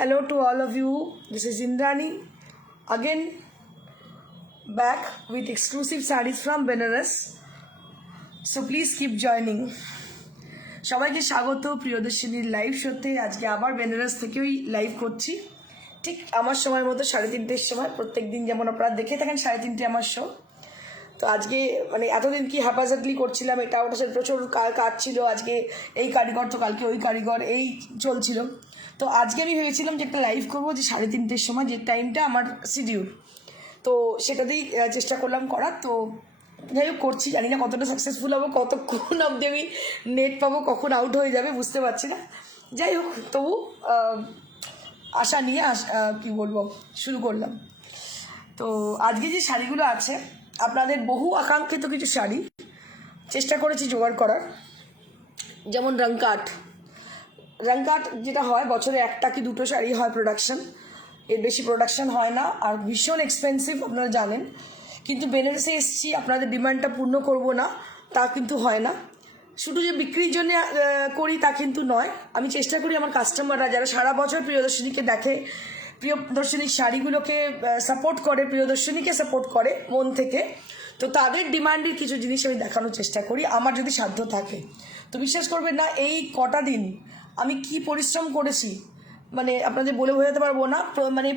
Hello to all of you. This is Indrani again back with exclusive sarees from Benares. So please keep joining. সবাইকে স্বাগত প্রিয়দর্শিনীর লাইভ শোতে। আজকে আবার বেনারস থেকেই লাইভ করছি, ঠিক আমার সময় মতো 3:30-র সময়। প্রত্যেক দিন যেমন আপনারা দেখে থাকেন 3:30 আমার শো। তো আজকে মানে এতদিন কি হ্যাপাজার্টলি করছিলাম, এটা ওটা প্রচুর কাজ ছিল। আজকে এই কারিগর তো কালকে ওই কারিগর, এই চলছিল। তো আজকে আমি ভেবেছিলাম যে একটা লাইভ করবো, যে 3:30-র সময়, যে টাইমটা আমার শিডিউল। তো সেটাতেই চেষ্টা করলাম করার। তো যাই হোক করছি, জানি না কতটা সাকসেসফুল হবো, কতক্ষণ অবধি আমি নেট পাবো, কখন আউট হয়ে যাবে বুঝতে পারছি না। যাই হোক, তবু আশা নিয়ে কী বলবো, শুরু করলাম। তো আজকে যে শাড়িগুলো আছে, আপনাদের বহু আকাঙ্ক্ষিত কিছু শাড়ি চেষ্টা করেছি জোগাড় করার। যেমন রংকাট যেটা হয় বছরে একটা কি দুটো শাড়ি হয় প্রোডাকশন, এর বেশি প্রোডাকশন হয় না, আর ভীষণ এক্সপেন্সিভ আপনারা জানেন। কিন্তু বেনারসে এসেছি, আপনাদের ডিমান্ডটা পূর্ণ করব না তা কিন্তু হয় না। শুধু যে বিক্রির জন্য করি তা কিন্তু নয়। আমি চেষ্টা করি আমার কাস্টমাররা যারা সারা বছর প্রিয়দর্শিনীকে দেখে, প্রিয়দর্শিনীর শাড়িগুলোকে সাপোর্ট করে, প্রিয়দর্শিনীকে সাপোর্ট করে মন থেকে, তো তাদের ডিমান্ডের কিছু জিনিস আমি দেখানোর চেষ্টা করি আমার যদি সাধ্য থাকে। তো বিশ্বাস করবেন না, এই কটা দিন আমি কি পরিশ্রম করেছি মানে আপনাদের বলে বোঝাতে পারবো না। মানে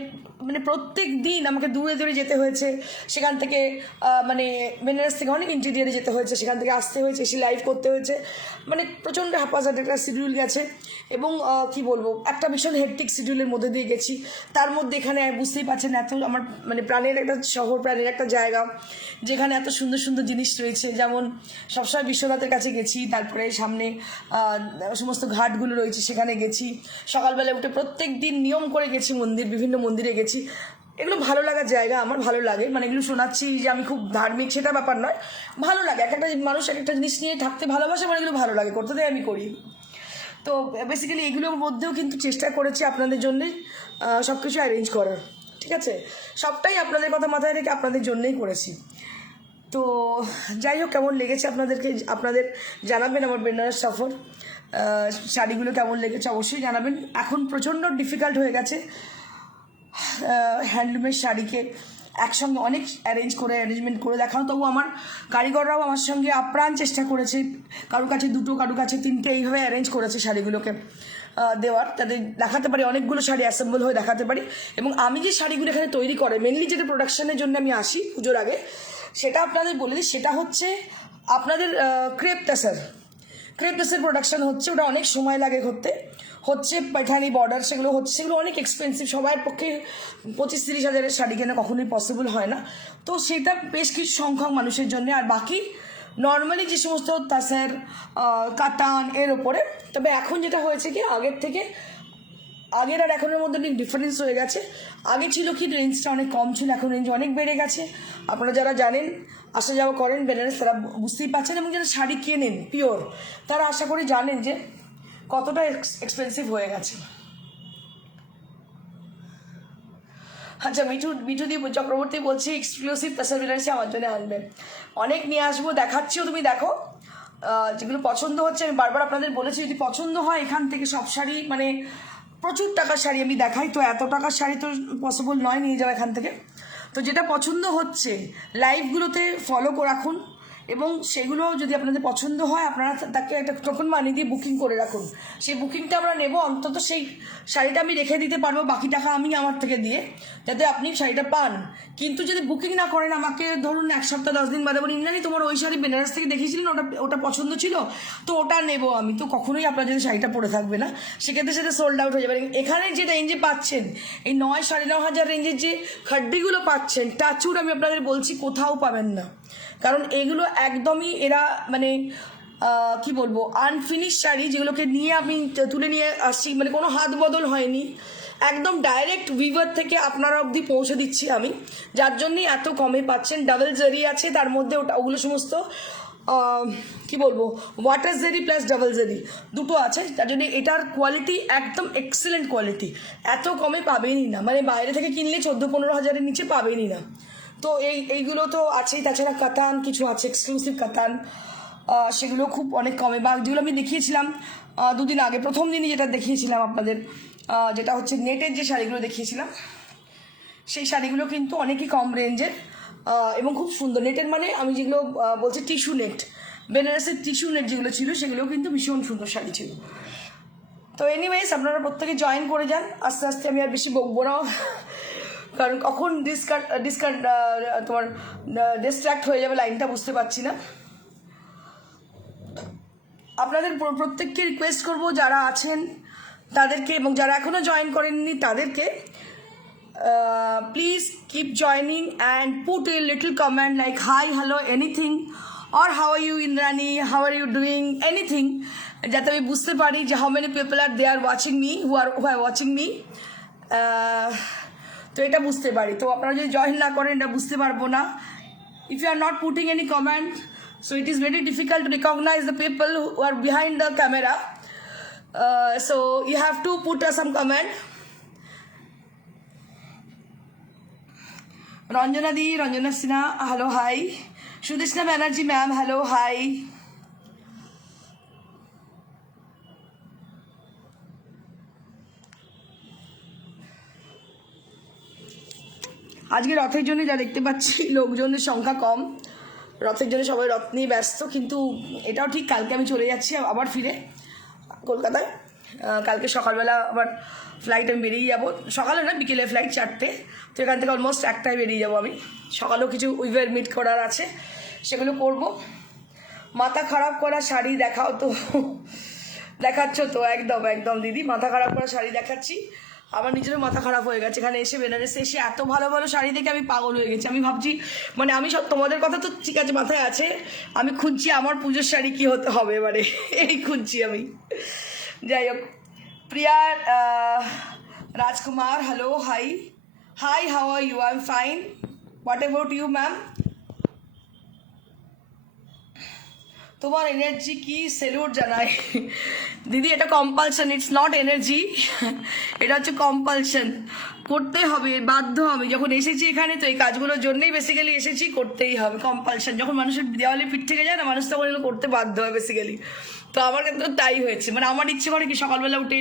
মানে প্রত্যেক দিন আমাকে দূরে দূরে যেতে হয়েছে, সেখান থেকে মানে বেনারস থেকে অনেক ইন্টেরিয়ারে যেতে হয়েছে, সেখান থেকে আসতে হয়েছে, এসে লাইভ করতে হয়েছে। মানে প্রচণ্ড হ্যাপাজার্ট একটা শিডিউল গেছে, এবং কি বলবো, একটা ভীষণ হেক্টিক শিডিউলের মধ্যে দিয়ে গেছি। তার মধ্যে এখানে বুঝতেই পারছেন, এত আমার মানে প্রাণের একটা শহর, প্রাণের একটা জায়গা, যেখানে এত সুন্দর সুন্দর জিনিস রয়েছে। যেমন সবসময় বিশ্বনাথের কাছে গেছি, তারপরে সামনে সমস্ত ঘাটগুলো রয়েছে সেখানে গেছি। সকালবেলা উঠে প্রত্যেক দিন নিয়ম করে গেছি বিভিন্ন মন্দিরে গেছি। এগুলো ভালো লাগার জায়গা, আমার ভালো লাগে। মানে এগুলো শোনাচ্ছি যে আমি খুব ধার্মিক, সেটা ব্যাপার নয়, ভালো লাগে। একটা মানুষ একটা জিনিস নিয়ে থাকতে ভালোবাসে, মানে এগুলো ভালো লাগে, করতে দেয়, আমি করি। তো বেসিক্যালি এগুলোর মধ্যেও কিন্তু চেষ্টা করেছি আপনাদের জন্যে সব কিছু অ্যারেঞ্জ করার, ঠিক আছে? সবটাই আপনাদের কথা মাথায় রেখে আপনাদের জন্যই করেছি। তো যাই হোক, কেমন লেগেছে আপনাদের জানাবেন। আমার বেনারস সফর শাড়িগুলো কেমন লেগেছে অবশ্যই জানাবেন। এখন প্রচণ্ড ডিফিকাল্ট হয়ে গেছে হ্যান্ডলুমের শাড়িকে একসঙ্গে অনেক অ্যারেঞ্জমেন্ট করে দেখানো। তবু আমার কারিগররাও আমার সঙ্গে আপ্রাণ চেষ্টা করেছে, কারো কাছে দুটো, কারো কাছে তিনটে, এইভাবে অ্যারেঞ্জ করেছে শাড়িগুলোকে দেওয়ার, তাদের দেখাতে পারি, অনেকগুলো শাড়ি অ্যাসেম্বল হয়ে দেখাতে পারি। এবং আমি যে শাড়িগুলো এখানে তৈরি করে, মেনলি যেটা প্রোডাকশনের জন্য আমি আসি পুজোর আগে, সেটা আপনাদের বলে দিই, সেটা হচ্ছে আপনাদের ক্রেপ টাসের প্রোডাকশন হচ্ছে। ওটা অনেক সময় লাগে করতে, হচ্ছে পাঠানি বর্ডার, সেগুলো অনেক এক্সপেন্সিভ। সবার পক্ষে 25-30 হাজারের শাড়ি কেনা কখনোই পসিবল হয় না। তো সেটা বেশ কিছু সংখ্যক মানুষের জন্য, আর বাকি নর্মালি যে সমস্ত তাসের, কাতান এর ওপরে। তবে এখন যেটা হয়েছে কি, আগের আর এখনের মধ্যে অনেক ডিফারেন্স হয়ে গেছে। আগে ছিল কি রেঞ্জটা অনেক কম ছিল, এখন রেঞ্জ অনেক বেড়ে গেছে। আপনারা যারা জানেন, আসা যাওয়া করেন বেনারস, তারা বুঝতেই পারছেন, এবং যারা শাড়ি কেনেন পিওর, তারা আশা করি জানেন যে কতটা এক্সপেন্সিভ হয়ে গেছে। আচ্ছা, মিঠুদি চক্রবর্তী বলছি এক্সক্লুসিভ তাসার বেনারসি আমার জন্য আনবেন। অনেক নিয়ে আসবো, দেখাচ্ছিও, তুমি দেখো। যেগুলো পছন্দ হচ্ছে, আমি বারবার আপনাদের বলেছি, যদি পছন্দ হয় এখান থেকে সব শাড়ি, মানে প্রচুর টাকার শাড়ি আমি দেখাই, তো এত টাকার শাড়ি তো পসিবল নয় নিয়ে যাওয়া এখান থেকে। তো যেটা পছন্দ হচ্ছে লাইভগুলোতে ফলো রাখুন, এবং সেগুলো যদি আপনাদের পছন্দ হয়, আপনারা তাকে একটা টোকন মানি দিয়ে বুকিং করে রাখুন। সেই বুকিংটা আমরা নেব, অন্তত সেই শাড়িটা আমি রেখে দিতে পারবো, বাকি টাকা আমি আমার থেকে দিয়ে, যাতে আপনি শাড়িটা পান। কিন্তু যদি বুকিং না করেন, আমাকে ধরুন 1 সপ্তাহ 10 দিন বাদে বলি, ইন্দ্রাণী তোমার ওই শাড়ি বেনারস থেকে দেখিয়েছিলেন, ওটা পছন্দ ছিল, তো ওটা নেব আমি, তো কখনোই আপনার যদি শাড়িটা পরে থাকবে না, সেক্ষেত্রে সেটা সোল্ড আউট হয়ে যাবে। এখানে যে রেঞ্জে পাচ্ছেন, এই 9-9.5 রেঞ্জের যে খাড্ডিগুলো পাচ্ছেন, টাচুর আমি আপনাদের বলছি কোথাও পাবেন না। কারণ এগুলো একদমই এরা মানে কি বলবো, আনফিনিশ শাড়ি, যেগুলোকে নিয়ে আমি তুলে নিয়ে আসছি, মানে কোনো হাত বদল হয়নি, একদম ডাইরেক্ট উইভার থেকে আপনারা অবধি পৌঁছে দিচ্ছি আমি, যার জন্যই এত কমে পাচ্ছেন। ডাবল জারি আছে তার মধ্যে, ওগুলো সমস্ত কি বলবো, ওয়াটার জারি প্লাস ডাবল জারি দুটো আছে, তার জন্য এটার কোয়ালিটি একদম এক্সেলেন্ট কোয়ালিটি, এত কমে পাবেনই না। মানে বাইরে থেকে কিনলে 14-15 হাজারের নিচে পাবেনই না। তো এইগুলো তো আছেই, তাছাড়া কাতান কিছু আছে, এক্সক্লুসিভ কাতান, সেগুলো খুব অনেক কমে, বা যেগুলো আমি দেখিয়েছিলাম দুদিন আগে প্রথম দিনই যেটা দেখিয়েছিলাম আপনাদের, যেটা হচ্ছে নেটের যে শাড়িগুলো দেখিয়েছিলাম, সেই শাড়িগুলো কিন্তু অনেকই কম রেঞ্জের এবং খুব সুন্দর। নেটের মানে আমি যেগুলো বলছি টিস্যু নেট, বেনারসের টিস্যু নেট যেগুলো ছিল সেগুলো কিন্তু ভীষণ সুন্দর শাড়ি ছিল। তো এনিওয়েজ আপনারা প্রত্যেকে জয়েন করে যান। আস্তে আস্তে আমি আর বেশি বকবো না, কারণ কখন তোমার ডিস্ট্র্যাক্ট হয়ে যাবে লাইনটা বুঝতে পারছি না। আপনাদের প্রত্যেককে রিকোয়েস্ট করব, যারা আছেন তাদেরকে এবং যারা এখনও জয়েন করেননি তাদেরকে, please keep joining and put a little comment like hi, hello, anything, or how are you Indrani, how are you doing, anything, যাতে আমি বুঝতে পারি যে how many people are there watching me, who are watching me, তো এটা বুঝতে পারি। তো আপনারা যদি জয়েন না করেন এটা বুঝতে পারবো না। if you are not putting any comment, so it is very difficult to recognize the people who are behind the camera, so you have to put some comment. Ranjana Di, Ranjana Sinha, hello, hi. Sudeshna Banerjee ma'am, hello, hi. আজকে রথের জন্য যা দেখতে পাচ্ছি লোকজনের সংখ্যা কম, রথের জন্য সবাই রথ নিয়ে ব্যস্ত, কিন্তু এটাও ঠিক কালকে আমি চলে যাচ্ছি আবার ফিরে কলকাতায়। কালকে সকালবেলা আবার ফ্লাইট আমি বেরিয়ে যাবো, সকালে না বিকেলে ফ্লাইট 4টে, তো এখান থেকে অলমোস্ট 1টায় বেরিয়ে যাবো আমি। সকালেও কিছু উইভার মিট করার আছে, সেগুলো করব। মাথা খারাপ করা শাড়ি দেখাও তো, দেখাচ্ছ তো, একদম একদম দিদি, মাথা খারাপ করা শাড়ি দেখাচ্ছি। আমার নিজেরও মাথা খারাপ হয়ে গেছে এখানে এসে, বেনারসে এসে এত ভালো ভালো শাড়ি দেখে আমি পাগল হয়ে গেছি। আমি ভাবছি মানে আমি সব তোমাদের কথা তো ঠিক আছে মাথায় আছে, আমি খুঁজছি আমার পুজোর শাড়ি কী হতে হবে এবারে, এই খুঁজছি আমি। যাই হোক, Priya Rajkumar, hello, hi, hi, how are you? I am fine, what about you ma'am? তোমার এনার্জি কি সেলুট জানাই দিদি, এটা কম্পালশন, ইটস নট এনার্জি, এটা হচ্ছে কম্পালশন, করতে হবে, বাধ্য। আমি যখন এসেছি এখানে তো এই কাজগুলোর জন্যই বেসিক্যালি এসেছি, করতেই হবে, কম্পালশন। যখন মানুষের দেওয়ালে পিঠ থেকে যায় না, মানুষ তখন এগুলো করতে বাধ্য হয় বেসিক্যালি। তো আমার ক্ষেত্রে তাই হয়েছে, মানে আমার ইচ্ছে করে কি সকালবেলা উঠে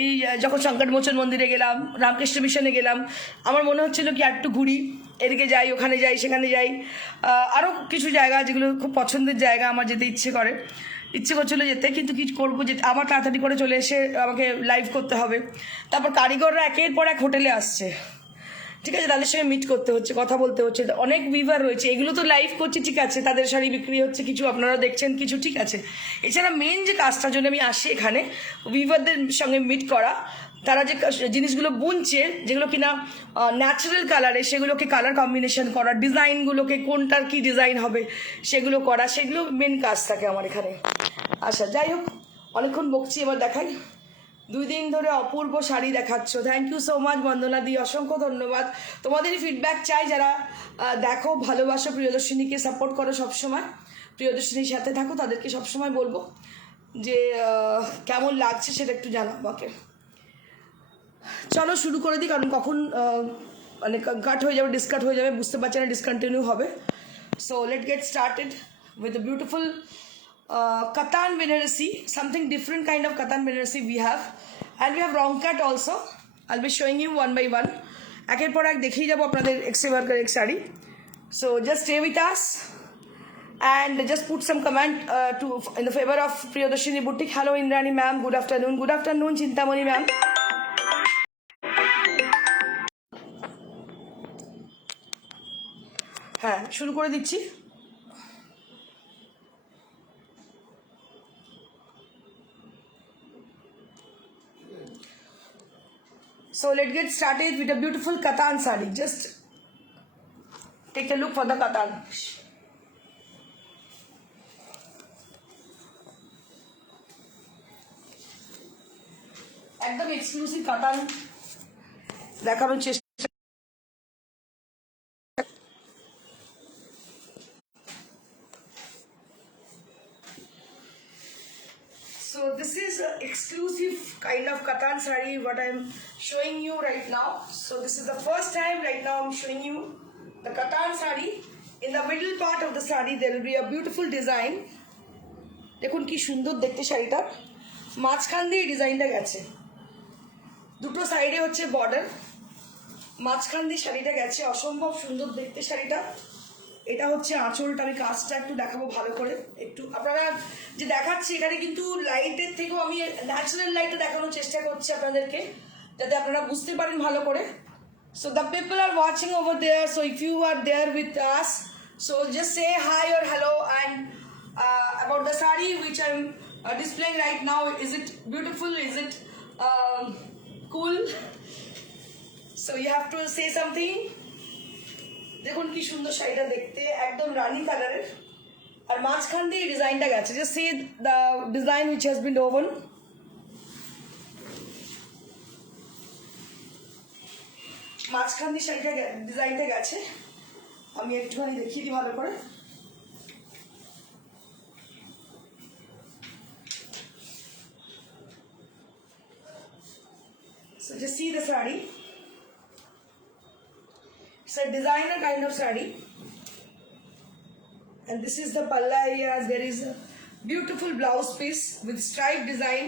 এই যখন সংকটমোচন মন্দিরে গেলাম, রামকৃষ্ণ মিশনে গেলাম, আমার মনে হচ্ছিলো কি একটু ঘুরি, এদিকে যাই, ওখানে যাই, সেখানে যাই, আরও কিছু জায়গা যেগুলো খুব পছন্দের জায়গা আমার যেতে ইচ্ছে করছিলো যেতে, কিন্তু কি করবো, যে আবার তাড়াতাড়ি করে চলে এসে আমাকে লাইভ করতে হবে। তারপর কারিগররা একের পর এক হোটেলে আসছে, ঠিক আছে, তাদের সঙ্গে মিট করতে হচ্ছে, কথা বলতে হচ্ছে, অনেক ভিউয়ার রয়েছে, এগুলো তো লাইভ করছে, ঠিক আছে, তাদের শাড়ি বিক্রি হচ্ছে কিছু, আপনারা দেখছেন কিছু, ঠিক আছে। এছাড়া মেন যে কাজটার জন্য আমি আসি এখানে, ভিউয়ারদের সঙ্গে মিট করা, তারা যে জিনিসগুলো বুনছে, যেগুলো কিনা ন্যাচারাল কালারে, সেগুলোকে কালার কম্বিনেশন করা, ডিজাইনগুলোকে কোনটার কি ডিজাইন হবে সেগুলো করা, সেগুলো মেন কাজ থাকে আমার এখানে। আচ্ছা, যাই হোক, অনেকক্ষণ বকছি, এবার দেখাই। 2 দিন ধরে অপূর্ব শাড়ি দেখাচ্ছ, থ্যাংক ইউ সো মাচ বন্দনা দি, অসংখ্য ধন্যবাদ। তোমাদেরই ফিডব্যাক চাই, যারা দেখো, ভালোবাসো, প্রিয়দর্শিনীকে সাপোর্ট করো সবসময়, প্রিয়দর্শিনীর সাথে থাকো, তাদেরকে সবসময় বলবো যে কেমন লাগছে সেটা একটু জানাও আমাকে। চলো শুরু করে দিই, কারণ কখন মানে কাট হয়ে যাবে, ডিসকাট হয়ে যাবে, বুঝতে পারছি না, ডিসকন্টিনিউ হবে। So late get started with the beautiful Katan Banarasi, something different kind of Katan Banarasi we have, and we have wrong cut also. I'll be showing you one by one. একের পর এক দেখিয়ে যাবো আপনাদের এক sari. So just stay with us and just put some comment to in the favor of Priyadarshini Boutique. Hello Indrani ma'am, good afternoon Chintamani ma'am. হ্যাঁ, শুরু করে দিচ্ছি। So let's get started with a beautiful Katan sari. Just take a look for the Katan. একদম এক্সক্লুসিভ কাতান দেখানোর চেষ্টা। So this is an exclusive kind of Katan sari what I'm showing you right now. So this is the first time right now I'm showing you the Katan sari. In the middle part of the sari there will be a beautiful design. দেখুন কি সুন্দর দেখতে শাড়িটা, মাঝখান দিয়ে ডিজাইনটা গেছে, দুটো সাইডে হচ্ছে বর্ডার, মাঝখান দিয়ে শাড়িটা গেছে, অসম্ভব সুন্দর দেখতে শাড়িটা। এটা হচ্ছে আঁচলটা, আমি কাজটা একটু দেখাবো ভালো করে। একটু আপনারা যে দেখাচ্ছি এখানে কিন্তু লাইটের থেকেও আমি ন্যাচারাল লাইটটা দেখানোর চেষ্টা করছি আপনাদেরকে, যাতে আপনারা বুঝতে পারেন ভালো করে। So the people are watching over there, so if you are there with us, so just say hi or hello and about the sari which I'm displaying right now. Is it beautiful? Is it cool? So you have to say something. দেখুন কি সুন্দর শাড়িটা দেখতে, একদম রানী কালারের, আর মাঝখান দিয়ে ডিজাইনটা গেছে। Just see the design which has been oven. মাঝখান দিয়ে শাড়িটা ডিজাইনটা গেছে, আমি একটুখানি দেখিয়ে দিই ভালো করে। So just see the saree. It's a designer kind of saree, and this is the palla area. There is a beautiful blouse piece with stripe design.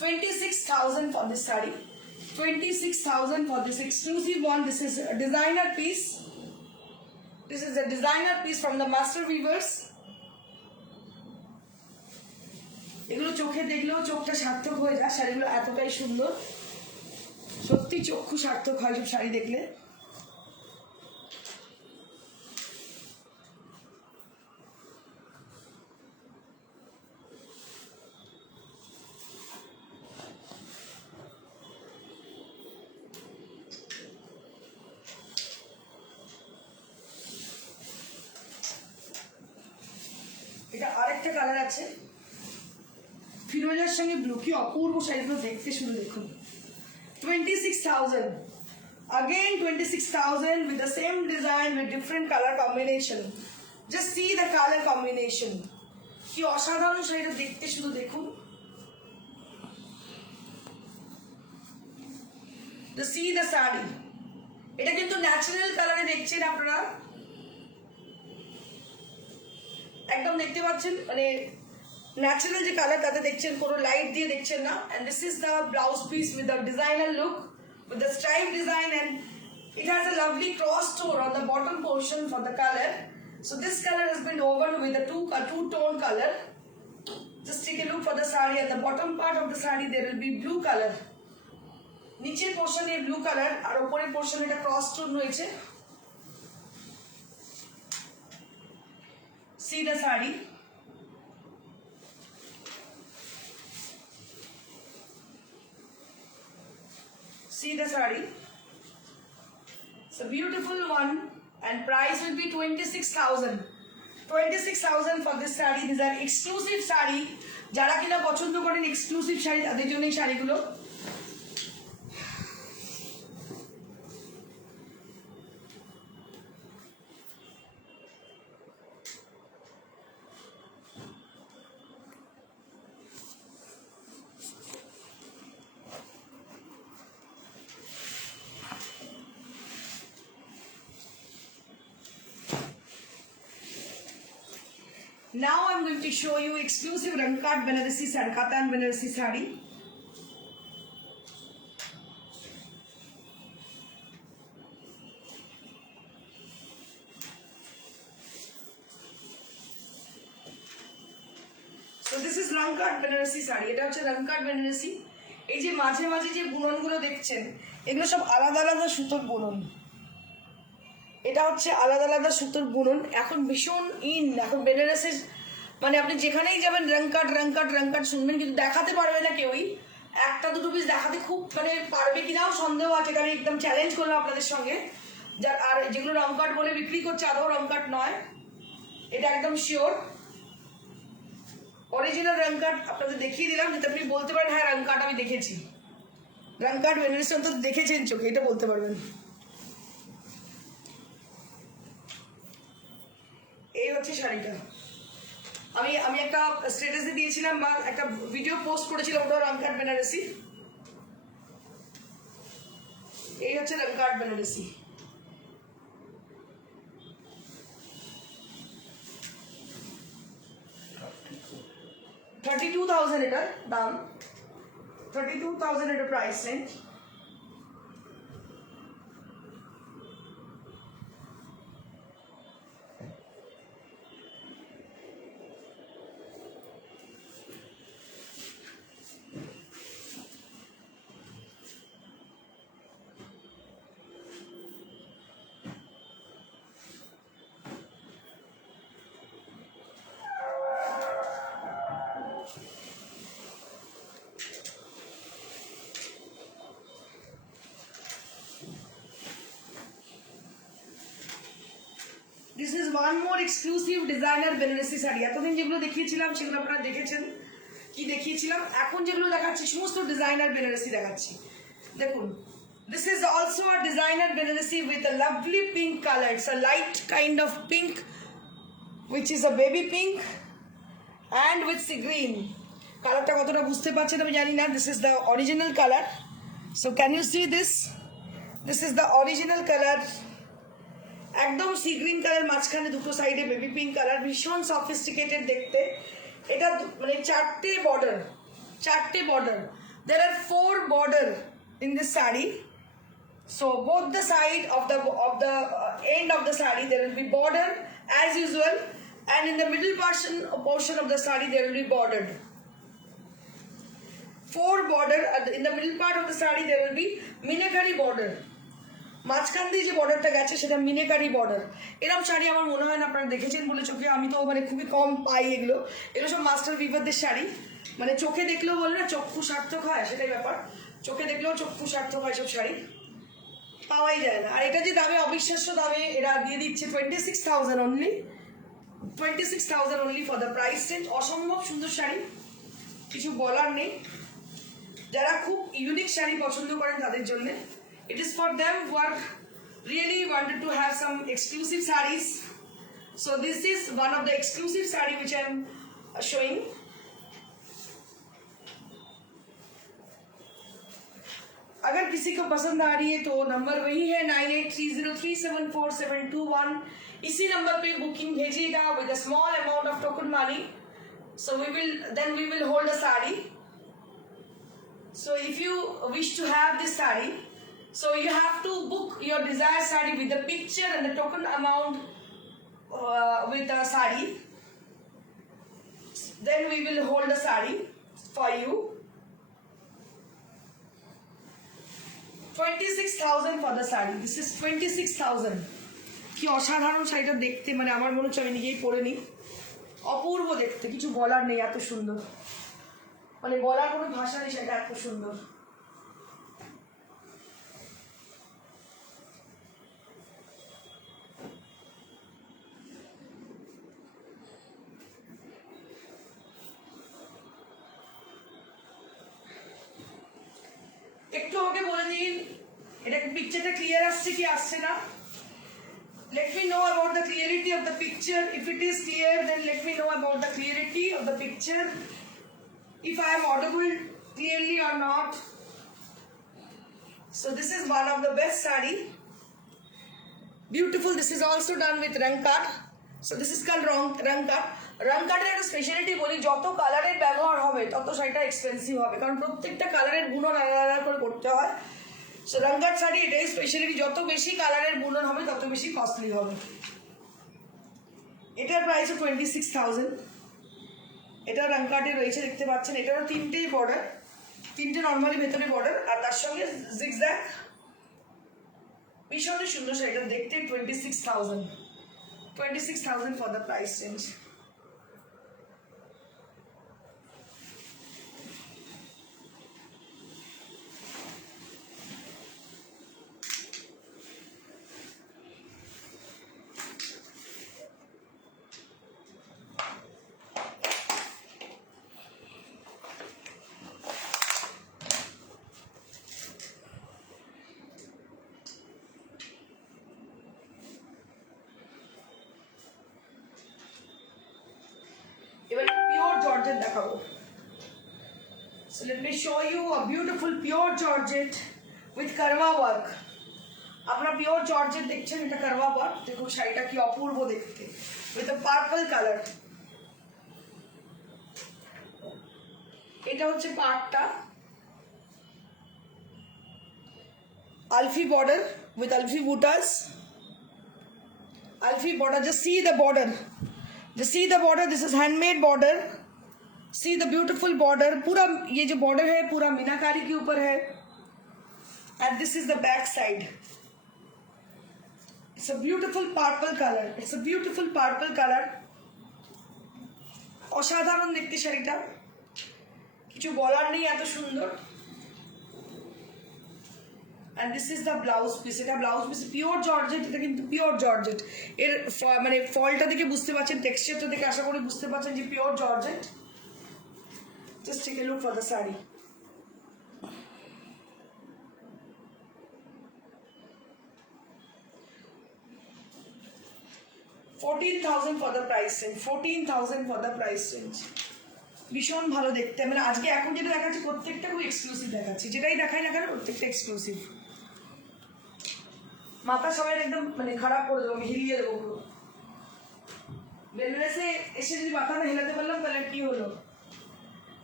$26,000 for this saree. 26,000 for this exclusive one. This is a designer piece. This is a designer piece from the master weavers. এগুলো চোখে দেখলেও চোখটা সার্থক হয়ে যায়, শাড়িগুলো এতটাই সুন্দর, সত্যি চক্ষু সার্থক হয় সব শাড়ি দেখলে। এটা আরেকটা কালার আছে ফিরোজার সঙ্গে ব্লু, কি অপূর্ব শাড়িগুলো দেখতে, শুরু দেখুন। 26,000 again, 26,000 with the same design with different color combination. Just see the color combination, কি অসাধারণ শাড়িটা দেখতে, শুধু দেখুন। The see the saree, এটা কিন্তু ন্যাচারাল কালারে দেখছেন আপনারা, একদম দেখতে পাচ্ছেন, মানে ন্যাচারাল যে কালার তাতে দেখছেন, কোনো লাইট দিয়ে দেখছেন না। and this is the blouse piece with the designer look with the stripe design, and it has a lovely cross tone on the bottom portion for the color. So this color has been woven with a two-tone color. Just take a look for the saree. At the bottom part of the saree there will be blue color, নিচের পোর্শনে blue colour, আর উপরের পোর্শনে এটা cross tone রয়েছে। See the saree. See the saree. It's a beautiful one, and price will be 26,000. 26,000 for this saree. These are exclusive saree. যারা কিনা পছন্দ করেন এক্সক্লুসিভ শাড়ি, তাদের জন্য এই শাড়িগুলো। Now I'm going to show you exclusive Rankat Banarasi saree, Katan Banarasi saree. So this is Rankat Banarasi saree. এটা হচ্ছে Rankat Banarasi। এই যে মাঝে মাঝে যে বুননগুলো দেখছেন, এগুলো সব আলাদা আলাদা সুতোর বুনন। এটা হচ্ছে আলাদা আলাদা সুতোর বুনন। এখন ভীষণ এখন বেনারসের, মানে আপনি যেখানেই যাবেন রংকাট রংকাট রংকাট শুনবেন, কিন্তু দেখাতে পারবে না কেউই। একটা দুটো পিস দেখাতে খুব মানে পারবে কিনাও সন্দেহ আছে, কারণ একদম চ্যালেঞ্জ করলাম আপনাদের সঙ্গে। যার আর যেগুলো রংকাট বলে বিক্রি করছে আদৌ রংকাট নয়, এটা একদম শিওর অরিজিনাল রংকাট আপনাদের দেখিয়ে দিলাম, যাতে আপনি বলতে পারেন হ্যাঁ রংকাট আমি দেখেছি, রংকাট বেনারসি অন্তত দেখেছেন চোখে, এটা বলতে পারবেন। এই হচ্ছে শাড়িটা। আমি একটা স্ট্যাটাসে দিয়েছিলাম বা একটা ভিডিও পোস্ট করেছিলাম, ওটা রংকাট বেনারসি। এই হচ্ছে রংকাট বেনারসি। 32,000 এটার দাম, 32,000 এটার price range. This is one more exclusive designer Banarasi sari. এতদিন যেগুলো দেখিয়েছিলাম সেগুলো আপনারা দেখেছেন, কি দেখিয়েছিলাম। এখন যেগুলো দেখাচ্ছি সমস্ত ডিজাইনার বেনারসি দেখাচ্ছি। দেখুন, this is also a designer Banarasi with a lovely pink colour. It's a light kind of pink which is a baby pink and with sea green. কালারটা কতটা বুঝতে পারছেন আমি জানি না। This is the original colour. So can you see this? This is the original colour. একদম sea green colour, মাঝখানে দুটো সাইডে বেবি পিঙ্ক কালার, ভীষণ সফিস্টিকেটেড দেখতে। এটা মানে চারটে border. There are 4 border in this saree. So both the side of the end of the saree there will be border as usual, and in the middle portion of the saree there will be bordered. 4 border in the middle part of the saree there will be meenakari border. মাঝখান দিয়ে যে বর্ডারটা গেছে সেটা মিনাকারি বর্ডার। এরকম শাড়ি আমার মনে হয় না আপনারা দেখেছেন বলে চোখে, আমি তো মানে খুবই কম পাই এগুলো সব মাস্টার উইভারদের শাড়ি। মানে চোখে দেখলেও বলে না চক্ষু সার্থক হয়, সেটাই ব্যাপার। চোখে দেখলেও চক্ষু সার্থক হয় সব শাড়ি, পাওয়াই যায় না। আর এটা যে দামে, অবিশ্বাস্য দামে এরা দিয়ে দিচ্ছে 26,000 অনলি, 26,000 only for the price range. অসম্ভব সুন্দর শাড়ি, কিছু বলার নেই। যারা খুব ইউনিক শাড়ি পছন্দ করেন তাদের জন্য, it is for them who are really wanted to have some exclusive sarees. So this is one of the exclusive saree which I am showing. अगर किसी को पसंद आ रही है तो नंबर वही है 9830374721। इसी नंबर पे बुकिंग भेजिएगा with a small amount of token money. So we will hold a saree. So if you wish to have this saree, so you have to book your desired saree with the picture and the token amount with the saree. Then we will hold a saree for you. 26,000 for the saree. This is 26,000. কি অসাধারণ শাড়িটা দেখতে, মানে আমার মনে হচ্ছে আমি নিজেই পরে নিই। অপূর্ব দেখতে, কিছু বলার নেই, এত সুন্দর, মানে বলার কোনো ভাষা নেই, সেটা এত সুন্দর। একটু আমাকে বলে দিন এটা পিকচারটা ক্লিয়ার আসছে কি আসছে না। Let me know about the clarity of the picture. If it is clear, then let me know about the clarity of the picture. If I am audible clearly or not. So this is one of the best saree. Beautiful. This is also done with rang cut. So this is called rang cut. রং কাটের একটা স্পেশালিটি বলি, যত কালারের ব্যবহার হবে তত শাড়িটা এক্সপেন্সিভ হবে, কারণ প্রত্যেকটা কালারের বুনন আলাদা আলাদা করে করতে হয়। সো রং কাট শাড়ি এটাই স্পেশালিটি, যত বেশি কালারের বুনন হবে তত বেশি কস্টলি হবে। এটার প্রাইস 26,000। এটা রং কাটে রয়েছে, দেখতে পাচ্ছেন। এটারও 3টেই বর্ডার, 3টে নর্মালি ভেতরে বর্ডার, আর তার সঙ্গে জিগজ্যাগ। ভীষণই সুন্দর শাড়িটা দেখতে। 26,000 ফর দ্য প্রাইস রেঞ্জ। এবার পিওর জর্জেট দেখাবো। So let me show you a beautiful pure georgette with karwa work. আপনারা পিওর জর্জেট দেখছেন, এটা karwa work। দেখুন শাড়িটা কি অপূর্ব দেখতে, with a purple color. এটা হচ্ছে পার্টটা, আলফি বর্ডার উইথ আলফি বুটাস, আলফি border. just see the border, just see the border, this is handmade border, see the beautiful border। पूरा ये जो border है पूरा मीनाकारी के ऊपर है, and this is the back side। it's a beautiful purple color, it's a beautiful purple color। অসাধারণ দেখতে শাড়িটা, কিছু বলার নেই, এত সুন্দর। and this is the blouse piece, এটা ব্লাউজ পিস, পিওর জর্জেট, এটা কিন্তু পিওর জর্জেট। এর মানে ফলটা দেখে বুঝতে পারছেন, টেক্সচারটা দেখে আশা করি বুঝতে পারছেন যে pure georgette. just take a look for the saree। $14,000 for the price range, 14,000 for the price range। ভীষণ ভালো দেখতে, মানে আজকে এখন যেটা দেখাচ্ছি প্রত্যেকটা খুব এক্সক্লুসিভ দেখাচ্ছি, যেটাই দেখাই না কেন প্রত্যেকটা এক্সক্লুসিভ। মাথা সবাই একদম মানে খারাপ করে দেবো, আমি হিলিয়ে দেবো পুরো। বেনারসে এসে যদি মাথা না হেলাতে পারলাম তাহলে কি হলো,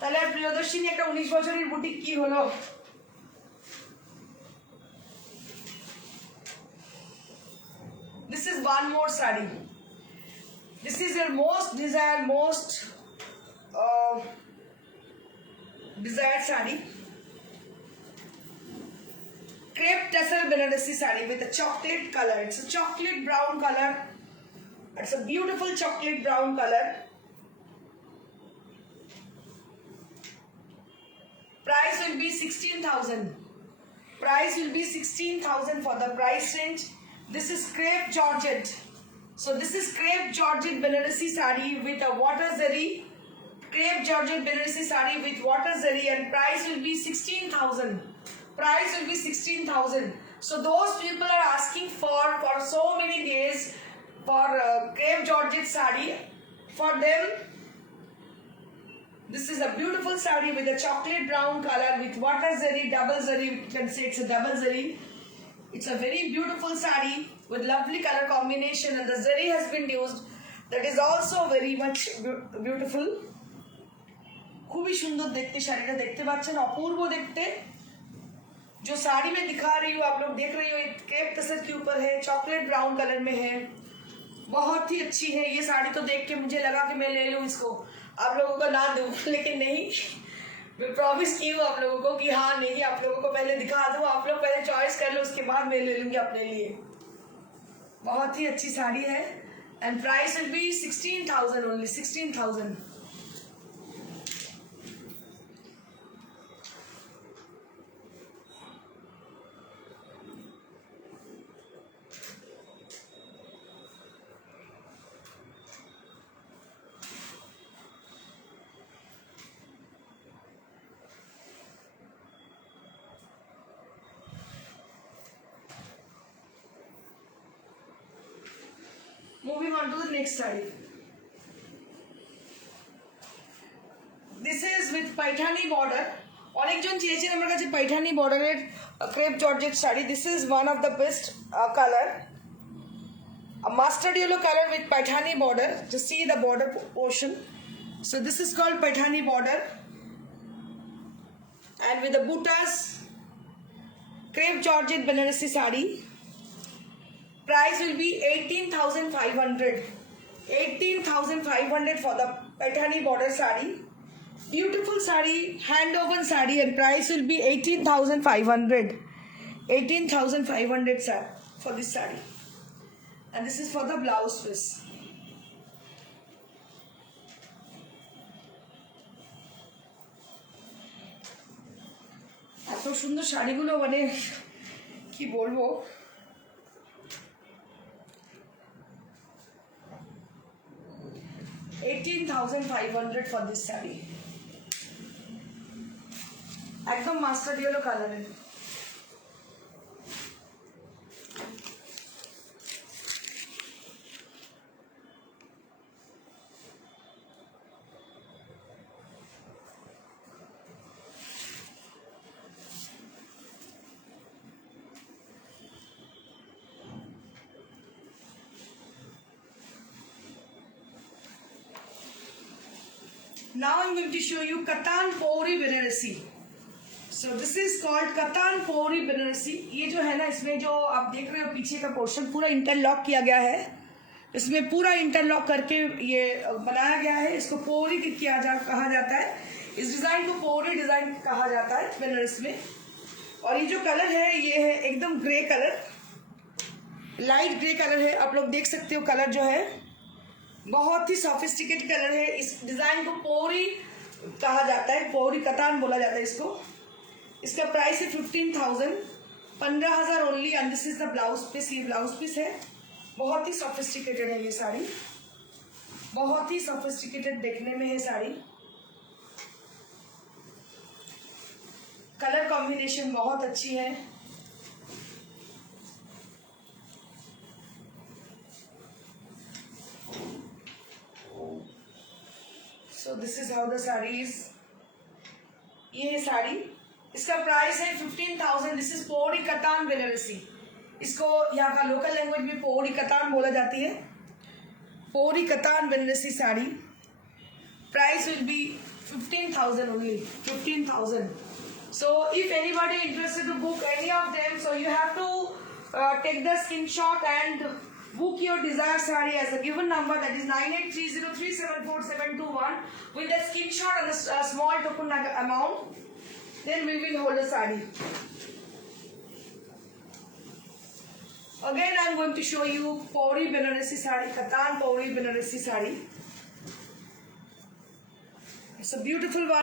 তাহলে আর প্রিয়দর্শিনী একটা 19 বছরের বুটিক কি হলো। This is one more saree, this is your most desired, most desired saree, crepe tassel Banarasi saree with a chocolate color, it's a chocolate brown color, it's a beautiful chocolate brown color। price will be 16,000, price will be 16,000 for the price range। this is crepe georgette, so this is crepe georgette Banarasi saree with a water zari, crepe georgette Banarasi saree with water zari, and price will be 16,000, price will be 16,000। so those people are asking for so many days for crepe georgette saree, for them this is a beautiful saree with a chocolate brown color with water zari, double zari, you can say it's a double zari। it's a very beautiful saree with lovely color combination, and the zari has been used, that is also very much beautiful। খুবই সুন্দর দেখতে শাড়িটা, দেখতে পাচ্ছেন অপূর্ব দেখতে। जो साड़ी मैं दिखा रही हूँ आप लोग देख रही हो, क्रेप तसर के ऊपर है, चॉकलेट ब्राउन कलर में है, बहुत ही अच्छी है ये साड़ी। तो देख के मुझे लगा कि मैं ले लूँ इसको, आप लोगों को ना दूँ, लेकिन नहीं, मैं प्रॉमिस की हूँ आप लोगों को कि हाँ नहीं, आप लोगों को पहले दिखा दूँ, आप लोग पहले चॉइस कर लो, उसके बाद मैं ले लूँगी अपने लिए। बहुत ही अच्छी साड़ी है, एंड प्राइस विल बी 16,000 ओनली, 16,000। Moving on to the next saree, this is with Paithani border। অনেকজন চেয়েছেন আমার কাছে পাইঠানি বর্ডারের crepe georgette sari. this is one of the best color, a mustard yellow color with Paithani border, just see the border portion। so this is called Paithani border, and with the buttas, crepe georgette Banarasi saree। price will be 18,500, 18,500 for the Paithani border saree, beautiful saree, hand woven saree, and price will be 18,500, 18,500 for this saree, and this is for the blouse piece। এত সুন্দর শাড়িগুলো মানে কি বলবো। $18,500 for this saree, একদম mustard yellow কালারের। Now I'm going to show you Katan Pori Banarasi. So this is called Katan Pori Banarasi. ये जो है ना, इसमें जो आप देख रहे हो पीछे का पोर्शन पूरा इंटरलॉक किया गया है. इसमें पूरा इंटरलॉक करके ये बनाया गया है. इसको पोरी कहा जाता है. इस डिजाइन को पोरी डिजाइन कहा जाता है बनारस में. और ये जो कलर है ये है एकदम grey colour, light grey colour है. आप लोग देख सकते हो कलर जो है बहुत ही सोफिस्टिकेटेड कलर है. इस डिजाइन को पोरी कहा जाता है, पोरी कतान बोला जाता है इसको. इसका प्राइस है 15,000, 15,000 only. And this is the blouse piece. ये ब्लाउज पीस है. बहुत ही सोफिस्टिकेटेड है ये साड़ी, बहुत ही सोफिस्टिकेटेड देखने में है साड़ी. कलर कॉम्बिनेशन बहुत अच्छी है. So this is how the sari इज. ये है साड़ी. इसका प्राइस है 15,000. दिस इज पोरी कतान बनारसी. इसको यहाँ का लोकल लैंग्वेज में पोरी कतान बोला जाती है. पोरी katan Banarasi sari. Price will be 15,000 only. 15,000. So if anybody interested to book any of them, so you have to take the screenshot and book your desired saree as a given number, that is 9830374721 with the screenshot and a small token amount. Then we will hold the saree. Again I am going to show you Pori Banarasi saree, Katan Pori Banarasi saree. It's a beautiful one.